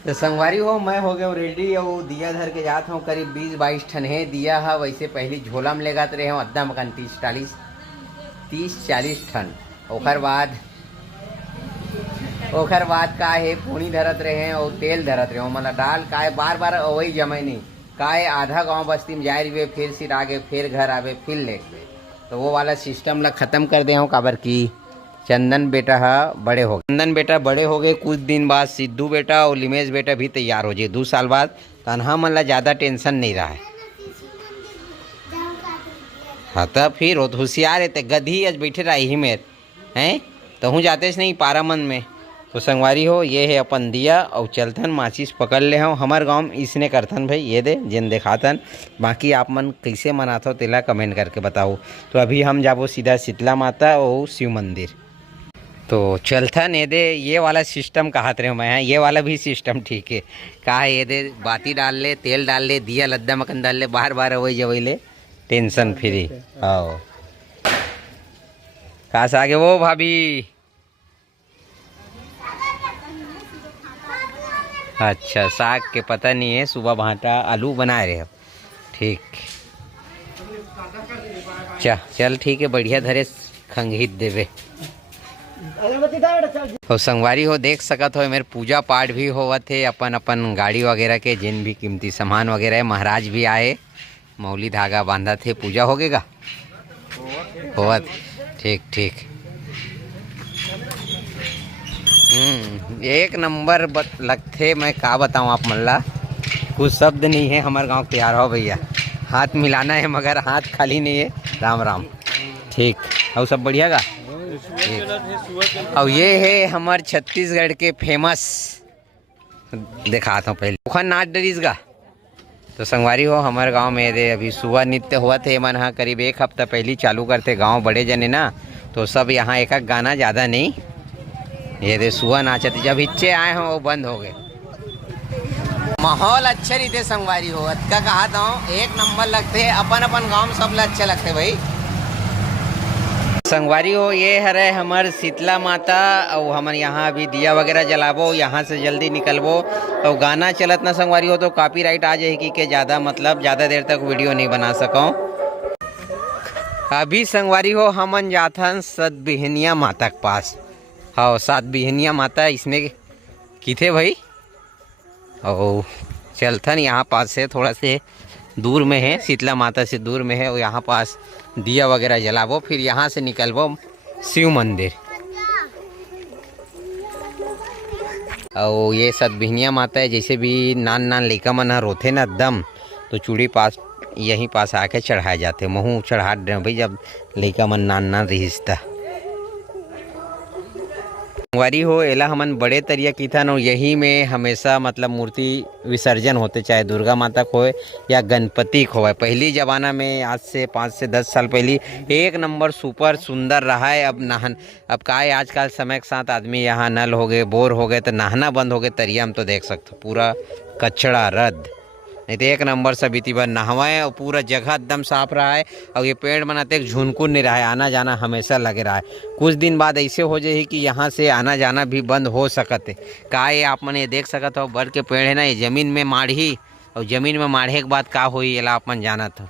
तो संगवारी हो, मैं हो गया रेडी और दिया धर के जात हूँ। करीब 20-22 ठन है दिया है। वैसे पहली झोला में लेगात रहे हूँ अद्धा मकान 30-40 ठन। ओखर बाद का है पूनी धरत रहे हैं और तेल धरत रहे हो, मतलब डाल का है बार बार वही जमे नहीं का है। आधा गांव बस्ती में जाए रहे, फिर सिर आगे, फिर घर आवे, फिर लेट ले, तो वो वाला सिस्टम ला खत्म कर दे हूँ। काबर की चंदन बेटा बड़े हो गए। चंदन बेटा बड़े हो गए, कुछ दिन बाद सिद्धू बेटा और लिमेश बेटा भी तैयार हो जाए 2 साल बाद। तनहा मन ला ज़्यादा टेंशन नहीं रहा है। हाँ तब फिर वो होशियार है, तो गधी आज बैठे रहा ही मेरे हैं, तो हूँ जाते नहीं पारा मन में। तो संगवारी हो, ये है अपन दिया और चलथन माचिस पकड़ ले हूँ। हमार गांव में इसने करथन भाई, ये दे जिन दिखाथन। बाकी आप मन कैसे मनाते हो तेला कमेंट करके बताओ। तो अभी हम जाबो सीधा शीतला माता और शिव मंदिर। तो चलथन ये दे, ये वाला सिस्टम कहत रहे मैं, ये वाला भी सिस्टम ठीक है। कहा ये दे बाती डाल ले, तेल डाल ले, दिया लद्दा मकन डाल ले, बार बार अवई जवई ले, टेंशन फ्री। आओ कहाँ से आगे वो भाभी। अच्छा साग के पता नहीं है, सुबह भाटा आलू बना रहे हो, ठीक। चल ठीक है, बढ़िया धरे खंगहित देवे। और संगवारी हो देख सकत हो मेरे पूजा पाठ भी होवत है। अपन अपन गाड़ी वगैरह के जिन भी कीमती सामान वगैरह है, महाराज भी आए, मौली धागा बांधा थे, पूजा हो गएगा होवत, ठीक ठीक। एक नंबर लगते, मैं का बताऊँ आप मल्ला, कुछ शब्द नहीं है। हमारे गांव तैयार हो भैया, हाथ मिलाना है मगर हाथ खाली नहीं है। राम राम, ठीक। और सब बढ़िया का, और ये है हमारे छत्तीसगढ़ के फेमस, दिखाता हूँ पहले उखन नाच डरीस का। तो संगवारी हो, हमारे गांव में दे अभी सुबह नृत्य हुआ थे मन, हाँ करीब 1 हफ्ता पहले चालू करते। गांव बड़े जने ना, तो सब यहाँ एक गाना ज़्यादा नहीं, ये दे सुबह नाचते। जब इच्छे आए हैं वो बंद हो गए। माहौल अच्छे रहते संगवारी हो, का कहा था एक नंबर लगते, अपन अपन गांव में सब अच्छे लगते भाई। संगवारी हो, ये हरे हमार शीतला माता, और हमारे यहाँ अभी दिया वगैरह जलाबो, यहाँ से जल्दी निकलबो। और गाना चलत ना संगवारी हो, तो कॉपीराइट आ जाएगी कि ज़्यादा मतलब ज़्यादा देर तक वीडियो नहीं बना सकूँ। अभी संगवारी हो हमन जाथन सतबिहनिया माता के पास। हाँ सतबिहनिया माता इसमें की थे भाई, और चलथन यहाँ पास से थोड़ा से दूर में है, शीतला माता से दूर में है। और यहाँ पास दिया वगैरह जलाबो, फिर यहाँ से निकलबो शिव मंदिर। और ये सतबिहनिया माता है, जैसे भी नान नान लइका मन रोथे ना दम, तो चूड़ी पास यहीं पास आके चढ़ाए जाते। महू चढ़ा दे भाई जब लइका मन नान नान रिश्ता। संगवारी हो, एला हमन बड़े तरिया की था, यही में हमेशा मतलब मूर्ति विसर्जन होते, चाहे दुर्गा माता को हो या गणपति को हो। पहली ज़माना में आज से 5 से 10 साल पहले एक नंबर सुपर सुंदर रहा है। अब का है आजकल समय के साथ आदमी यहाँ नल हो गए, बोर हो गए, तो नहाना बंद हो गए। तरिया में तो देख सकते हो पूरा कचड़ा रद्द, नहीं तो एक नंबर सब इतनी बार नहवाए और पूरा जगह एकदम साफ रहा है। और ये पेड़ बनाते झुनकुन नहीं रहा है, आना जाना हमेशा लगे रहा है। कुछ दिन बाद ऐसे हो जाए कि यहाँ से आना जाना भी बंद हो सकते। का ये आप मन ये देख सकत हो, बड़ के पेड़ है ना, ये जमीन में माढ़ी, और जमीन में माढ़े के बाद का हुई एला आप मन जाना था।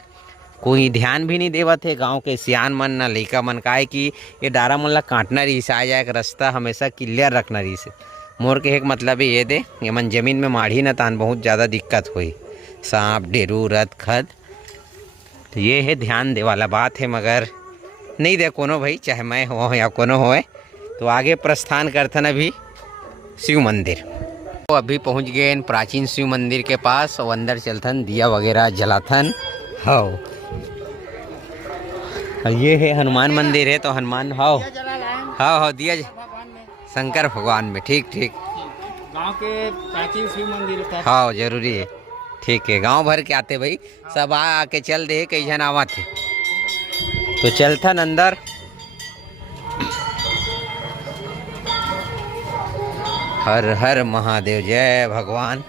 कोई ध्यान भी नहीं देवत है गाँव के सियान मन ना लइका मन, का है कि ये डारा मन ला काटना रही से आ जाए, रास्ता हमेशा क्लियर रखना रही से। मोर के एक मतलब ये दे, ये मन जमीन में माढ़ी ना तान बहुत ज़्यादा दिक्कत हुई, सांप डेरू रत खद, तो ये है ध्यान दे वाला बात है। मगर नहीं दे कोनो भाई, चाहे मैं हो या कोनो होए, तो आगे प्रस्थान करथन अभी शिव मंदिर। तो अभी पहुंच गए प्राचीन शिव मंदिर के पास, और अंदर चलथन दिया वगैरह जलाथन। हाँ ये है हनुमान मंदिर है, तो हनुमान हाँ हाँ दिया शंकर भगवान में, ठीक ठीक। गांव के प्राचीन शिव मंदिर था। हाँ जरूरी है, ठीक है। गांव भर के आते भाई सब आके चल दे, कई जन आवा थे। तो चलथन अंदर। हर हर महादेव, जय भगवान।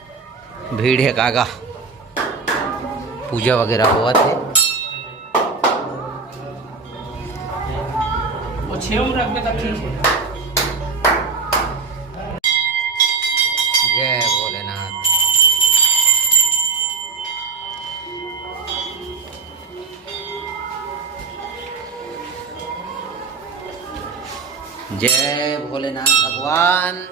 भीड़ है कागा, पूजा वगैरह हुआ थे। जय भोलेनाथ। जय भोलेनाथ भगवान।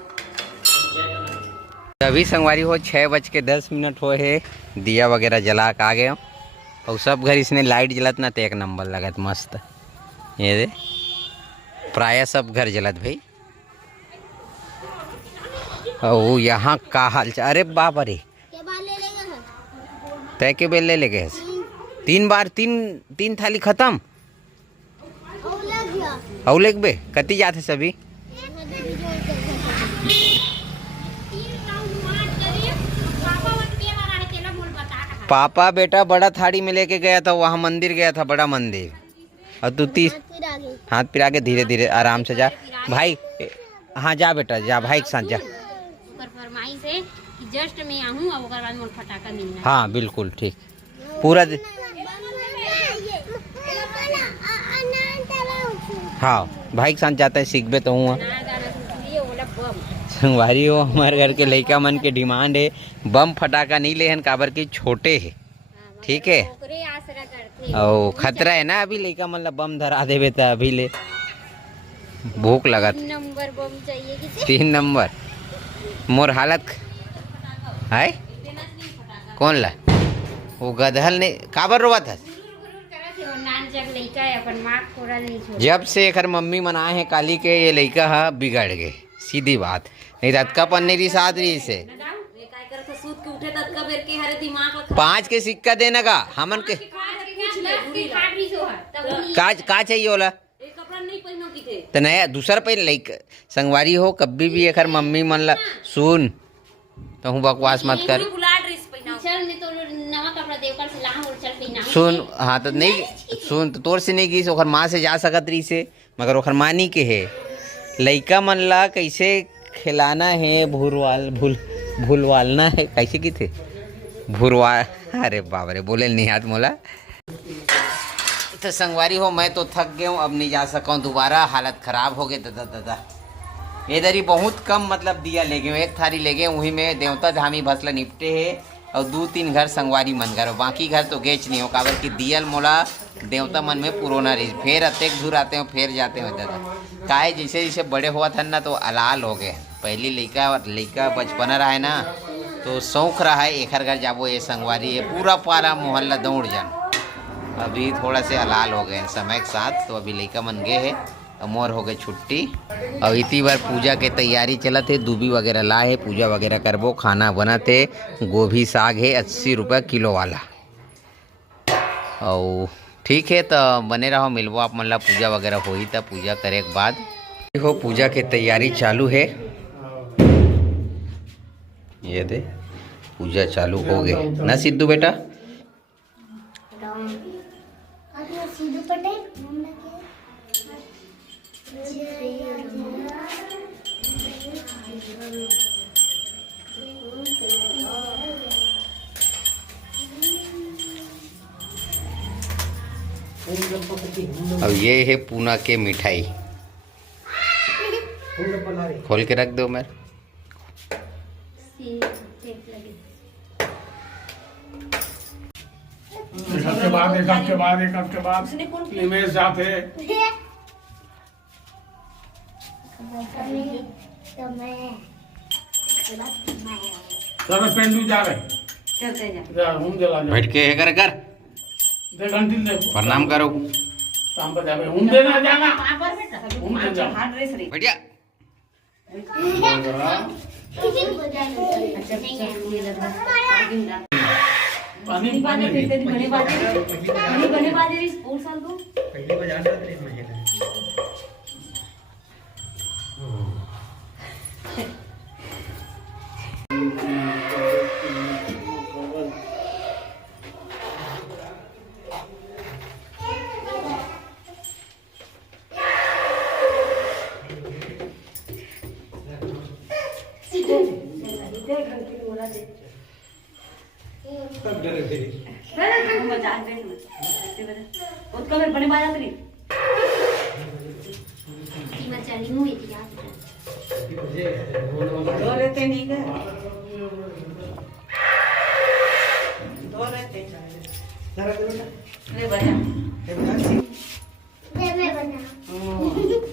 अभी संगवारी हो 6:10 हो है, दिया वगैरह जला के आ गए और सब घर इसने लाइट जलत ना तो एक नंबर लगत मस्त। ये दे प्राय सब घर जलत भाई। और यहाँ का हाल चाल? अरे बाप रे, तय के बेल ले गए 3 बार, तीन थाली खत्म। और लेग बे कति जाते सभी? पापा बेटा बड़ा थाली में लेके गया था, वहाँ मंदिर गया था, बड़ा मंदिर। और तू 30 हाथ फिर आगे धीरे धीरे आराम से जा भाई। हाँ जा बेटा जा भाई के साथ जा। फरमाइश है कि जस्ट मैं आऊँ और बाद मोर फटाका मिलना। हाँ बिल्कुल ठीक, पूरा हाँ भाई के साथ जाता है सीखबे तो हूँ। संगवारी हो हमारे घर के लड़का मन के डिमांड है बम फटाका नहीं लेहन, काबर की छोटे है, ठीक है। और खतरा है ना, अभी लड़का मतलब बम धरा देवे तो अभी ले भूख लगा। 3 नंबर बम चाहिए कि 3 नंबर मोर हालत है। कौन ला वो गधल ने काबर रोवा था? जब से एक मम्मी मनाए हैं काली के ये लड़का है बिगड़ गए, सीधी बात। नहीं रतका पन्नेरी साथ रही से 5 के सिक्का देने का हमन के का चाहिए होला तो नया दूसरा पहले लइक संगवारी हो। कभी भी एक मम्मी मन ला सुन तो हूँ बकवास मत कर, सुन। हाँ तो नहीं सुन तो तोर से नहीं गई ओखर माँ से जा सकत रही से, मगर ओखर मानी के है लइका मन ला कैसे खिलाना है, भूलवालना है कैसे की थे भूरवा। अरे बाबा रे बोले नहीं हाथ मोला। तो संगवारी हो मैं तो थक गया हूँ, अब नहीं जा सका हूँ दोबारा, हालत ख़राब हो गए दादा। इधर ही बहुत कम मतलब दिया ले गए, 1 थाली ले गए, वहीं में देवता धामी भसला निपटे है और 2-3 घर संगवारी मन घर, बाकी घर तो गेच नहीं हो काबर कि दियल मोला देवता मन में पुरोना रही। फिर अतेक दूर आते हो फिर जाते हो दादा, काहे जैसे जैसे बड़े हुआ था ना तो अलाल हो गए। पहली लड़का बचपना रहा है ना तो शौक रहा है एक घर जाबो, ये संगवारी है पूरा पारा मोहल्ला दौड़ जान। अभी थोड़ा से हलाल हो गए समय के साथ, तो अभी लड़का मन गए है और मोर हो गए छुट्टी। और इतनी बार पूजा के तैयारी चला थे, दूबी वगैरह ला है, पूजा वगैरह करबो, खाना बना थे। गोभी साग है 80 रुपये किलो वाला। और ठीक है तो बने रहो, मिलबो आप मन ला पूजा वगैरह हो ही तब पूजा करे के बाद देखो पूजा की तैयारी चालू है। ये दे पूजा चालू हो गए ना सिद्धू बेटा। अब ये है पूना के मिठाई, खोल के रख दो। मैं एक हफ्ते बाद निमेश जाते पेंडू जा रहे हम जला बैठ के कर दे घंटी दे प्रणाम करो काम पर जावे हम देना जाना हम दे जा बढ़िया। पानी घने बाजे स्पोर्ट्स साल को पहले बजा रहे थे मुझे। बने बाजा दो रहते नहीं गए, दो रहते ले बजा दे मैं बना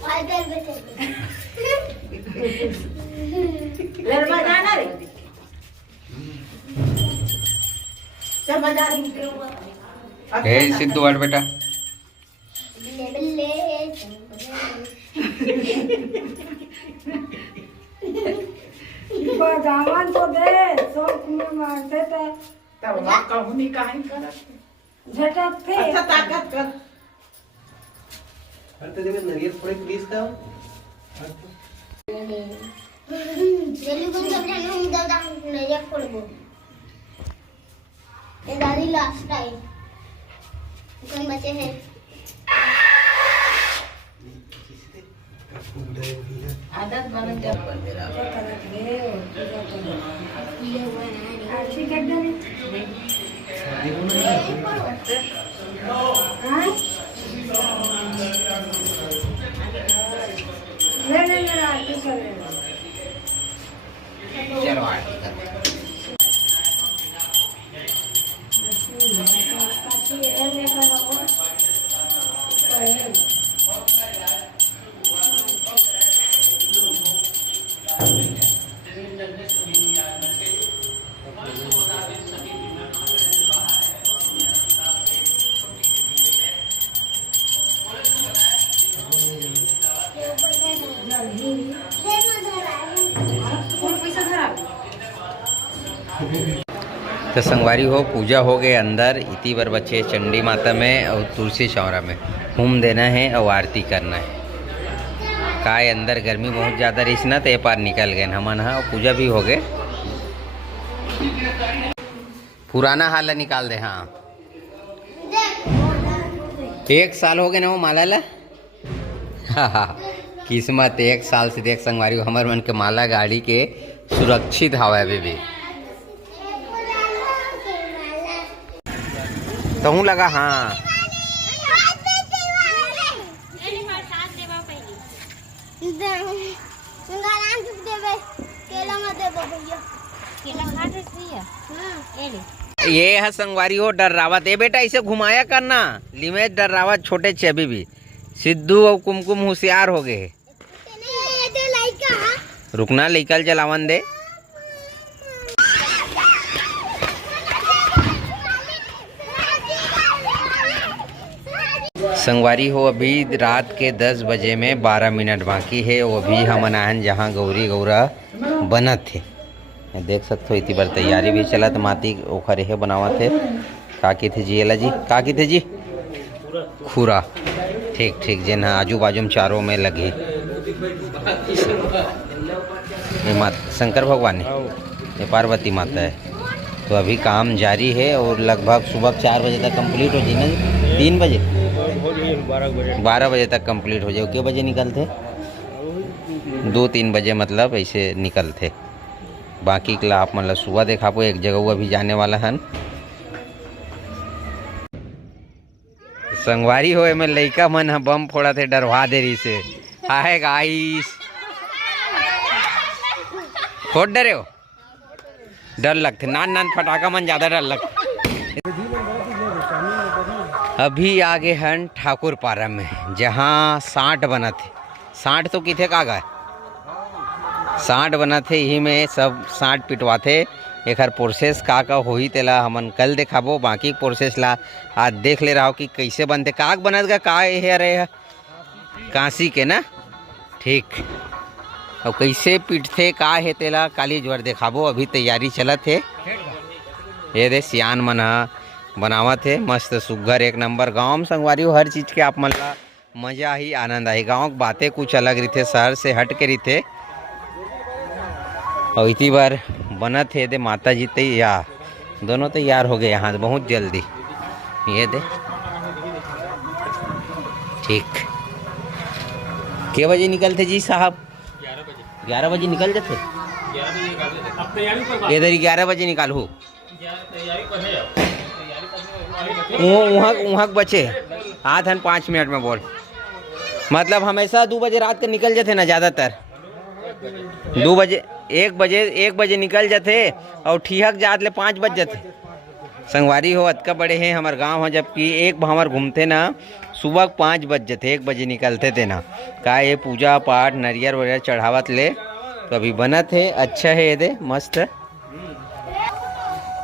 और कर बेटे ले बजाना रे चल बजा रही हे सिद्धू हट बेटा। ले बल्ले बजावन तो दे शौक में मारते थे तब वहाँ कहूनी काहे करत झटक थे। अच्छा ताकत कर जल्दी कौन सब जाने हम दादा नजर पड़बो ये दादी लास्ट टाइम कौन बचे हैं आदत बन जा पर दे रहा अच्छी कर दे ले ले ले आरती करे चलो आरती कर। तो संगवारी हो पूजा हो गए अंदर इतनी बार बच्चे चंडी माता में और तुलसी चौरा में होम देना है और आरती करना है। काय अंदर गर्मी बहुत ज़्यादा रही ना तो ये पार निकल गए हमन और पूजा भी हो गए। पुराना हाल निकाल दे। हाँ 1 साल हो गए ना वो माला ला। हाँ किस्मत 1 साल से देख संगवारी हमारे मन के माला गाड़ी के सुरक्षित हवा अभी भी तो हूँ लगा। हाँ एली प्रसाद देवा पहली सुंदरान चुप देवे केला मत देबो भैया केला खा रही है। हां एली ये है संगवारी हो डर्रावत। ए बेटा इसे घुमाया करना लिमेज डर्रावत छोटे छे अभी भी। सिद्धू और कुमकुम होशियार हो गए। तो लाइका रुकना लेकल जलावन दे। संगवारी हो अभी रात के 10 बजे में 12 मिनट बाकी है। वो भी हम आयन जहाँ गौरी गौरा बनत थे देख सकते हो। इतनी बार तैयारी भी चला तो माती ओखरे है बनावा थे। का की थे जी एला जी का की थे जी खुरा ठीक ठीक जे ना आजू बाजू में चारों में लगी। ये माता शंकर भगवान है ये पार्वती माता है। तो अभी काम जारी है और लगभग सुबह 4 बजे तक कंप्लीट हो जाए ना 3 बजे 12 बजे तक कंप्लीट हो जाए। के बजे निकलते 2-3 बजे मतलब ऐसे निकलते। बाकी के आप मतलब सुबह देखा पो एक जगह अभी जाने वाला है। संगवारी हो में लइका मन ह बम फोड़ा थे डरवा दे रही से। हाय गाइस बहुत डरे हो डर लगते नान नान फटाका मन ज़्यादा डर लगते। अभी आगे हैं ठाकुर पारा में जहाँ 60 बना थे। 60 तो किथे का गए 60 बना थे यही में सब 60 पिटवा थे। एक हर प्रोसेस का होई तेला हमन कल देखाबो। बाकी प्रोसेस ला आज देख ले रहा हो कि कैसे बनते काग बनत गा का है अरे कांसी के ना ठीक और कैसे पिटते का है तेला काली ज्वर देखाबो। अभी तैयारी चलत है। ये दे सियान मन बनावत है मस्त सुघर 1 नंबर। गाँव में संगवारी हो हर चीज़ के आप मन ला मजा ही आनंद आई। गाँव की बातें कुछ अलग रही थे शहर से हट के रही थे। और इतनी बार बनत है दे माता जी तैयार दोनों तैयार हो गए यहाँ बहुत जल्दी। ये दे ठीक के बजे निकलते जी साहब 11 बजे निकल जाते। इधर 11 बजे निकालू वहाँ बचे आध 5 मिनट में बोल मतलब हमेशा 2 बजे रात के निकल जाते ना ज़्यादातर 2 बजे 1 बजे निकल जाते और ठीहक जात ले 5 बज जाते। संगवारी हो अतका बड़े हैं हमारे गांव हो, जबकि एक भंवर घूमते ना सुबह 5 बज जाते, 1 बजे निकलते थे ना। का ये पूजा पाठ नरियर वरियर चढ़ावत ले तो अभी बनत है। अच्छा है ये दे मस्त।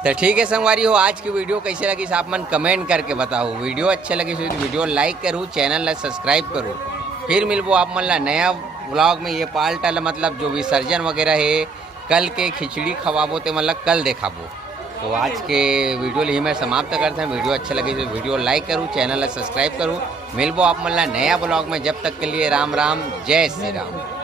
तो ठीक है संगवारी हो, आज की वीडियो कैसे लगी आप मन कमेंट करके बताओ। वीडियो अच्छा लगी तो वीडियो लाइक करूँ, चैनल ला सब्सक्राइब करूँ। फिर मिलबो आप मन ला नया व्लॉग में। ये पाल्टा मतलब जो विसर्जन वगैरह है कल के खिचड़ी खवाबो ते मतलब कल देखाबो। तो आज के वीडियो ही मैं समाप्त करता हूँ। वीडियो अच्छा लगी तो वीडियो लाइक करूँ, चैनल ला सब्सक्राइब करूँ। मिलबो आप मन ला नया व्लॉग में। जब तक के लिए राम राम, जय श्री राम।